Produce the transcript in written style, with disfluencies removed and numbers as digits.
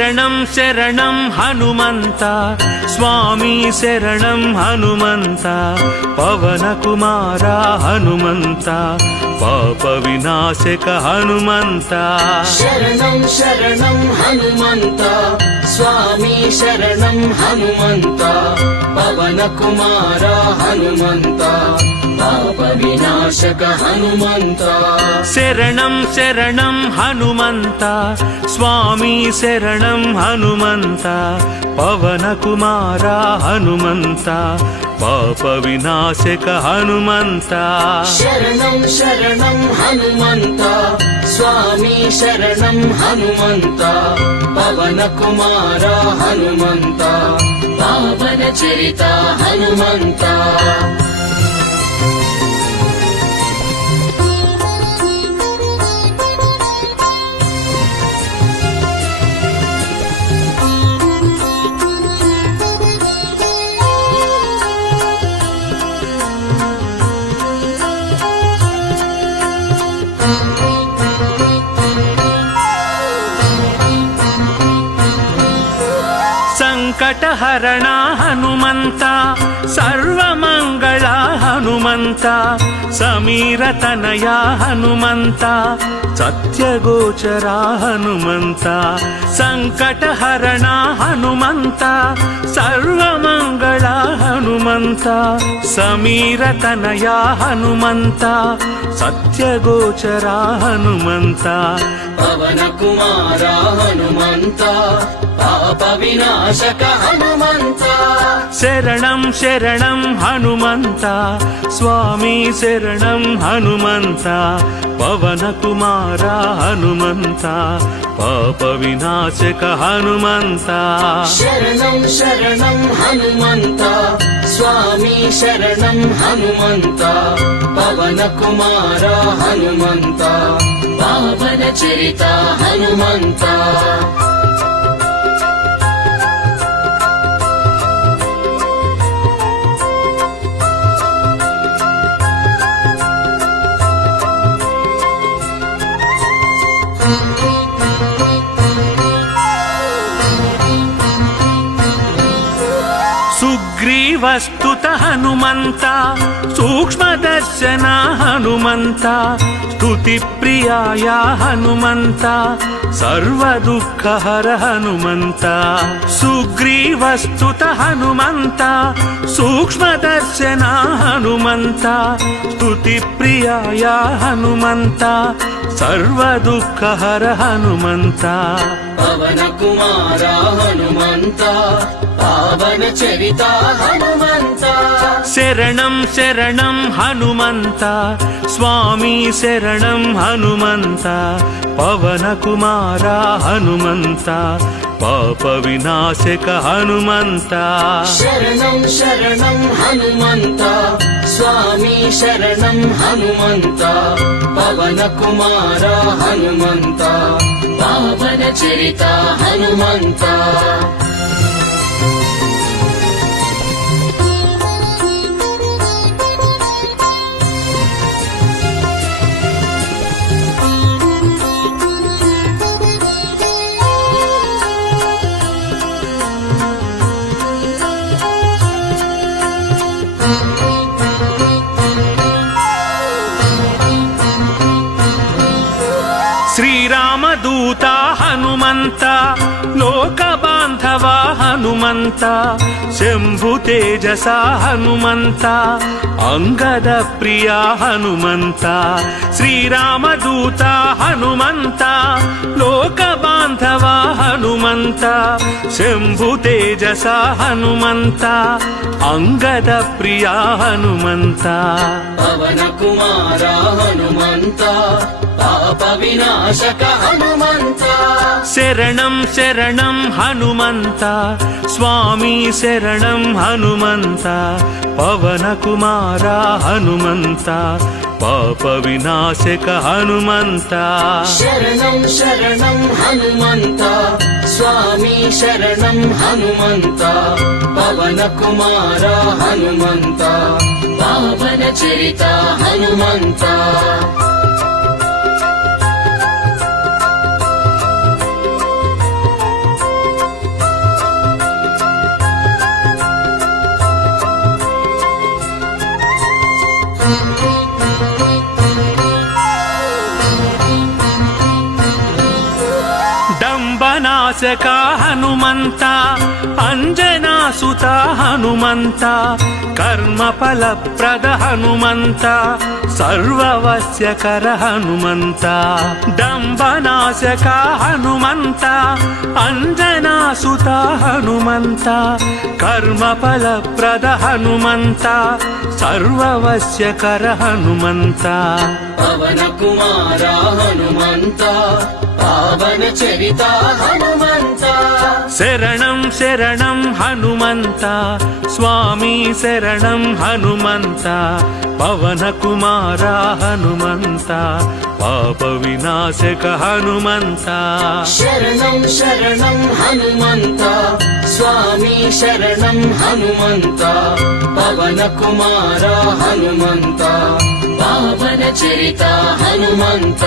శరణం శరణం హనుమంత స్వామి శరణం హనుమంత పవన కుమార హనుమంత పాప వినాశక హనుమంత శరణం శరణం హనుమంత స్వామి శరణం హనుమంత పవన కుమార హనుమంత పాప వినాశక హనుమంత శరణం శరణం హనుమంత స్వామి శరణం హనుమంత పవన కుమార హనుమంత పాప వినాశక హనుమంత శరణం శరణం హనుమంత స్వామి శరణం హనుమంత పవన కుమార హనుమంత పావన చరిత హనుమంత ಸಂಕಟಹರಣ ಹನುಮಂತ ಸರ್ವಮಂಗಳ ಹನುಮಂತ ಸಮೀರತನಯ ಹನುಮಂತ ಸತ್ಯಗೋಚರ ಹನುಮಂತ ಸಂಕಟಹರಣ ಹನುಮಂತ ಸರ್ವಮಂಗಳ ಹನುಮಂತ ಸಮೀರತನಯ ಹನುಮಂತ ಸತ್ಯಗೋಚರ ಹನುಮಂತ పవన కుమార హనుమంత పాప వినాశక హనుమంత శరణం శరణం హనుమంత స్వామి శరణం హనుమంత పవన కుమార హనుమంత పాప వినాశక హనుమంత శరణం శరణం హనుమంత స్వామి శరణం హనుమంత పవన కుమార హనుమంత పావన చరిత హనుమంత సుగ్రీవస్తుత హనుమంత సూక్ష్మదర్శన హనుమంత స్తుతి ప్రియాయ హనుమంత సర్వదుఃఖహర హనుమంత సుగ్రీవస్తుత హనుమంత సూక్ష్మదర్శన హనుమంత స్తుతి ప్రియాయ హనుమంత సర్వదుఃఖహర హనుమంత పవన కుమార హనుమంత పావన చరిత హనుమంత శరణం శరణం హనుమంత స్వామి శరణం హనుమంత పవన కుమార హనుమంత పాప వినాశక హనుమంత శరణం శరణం హనుమంత స్వామి శరణం హనుమంత పవన కుమార హనుమంత పావన చరిత హనుమంత శ్రీరామదూత హనుమంత లోక బాంధవ హనుమంత శంభు తేజస హనుమంత అంగద ప్రియ హనుమంత శ్రీరామదూత హనుమంత లోక బాంధవ హనుమంత శంభు తేజస హనుమంత అంగద ప్రియ హనుమంత పవన కుమార హనుమంత పాప వినాశక హనుమంత శరణం శరణం హనుమంత స్వామి శరణం హనుమంత పవన కుమార హనుమంత పాప వినాశక హనుమంత శరణం శరణం హనుమంత స్వామి శరణం హనుమంత పవన కుమార హనుమంత పావన చరిత హనుమంత ನಾಶಕ ಹನುಮಂತ ಅಂಜನಾಸುತ ಹನುಮಂತ ಕರ್ಮ ಫಲಪ್ರದ ಹನುಮಂತ ಸರ್ವವಶ್ಯಕರ ಹನುಮಂತ ದಂಬನಾಶಕ ಹನುಮಂತ ಅಂಜನಾಸುತ ಹನುಮಂತ ಕರ್ಮ ಫಲಪ್ರದ ಹನುಮಂತ ಸರ್ವವಶ್ಯಕರ ಹನುಮಂತ ಪವನ ಕುಮಾರ ಹನುಮಂತ ಪಾವನ ಚರಿತ ಹನುಮಂತ శరణం శరణం హనుమంత స్వామి శరణం హనుమంత పవన కుమార హనుమంత పాప వినాశక హనుమంత శరణం శరణం హనుమంత స్వామి శరణం హనుమంత పవన కుమార హనుమంత పావన చరిత హనుమంత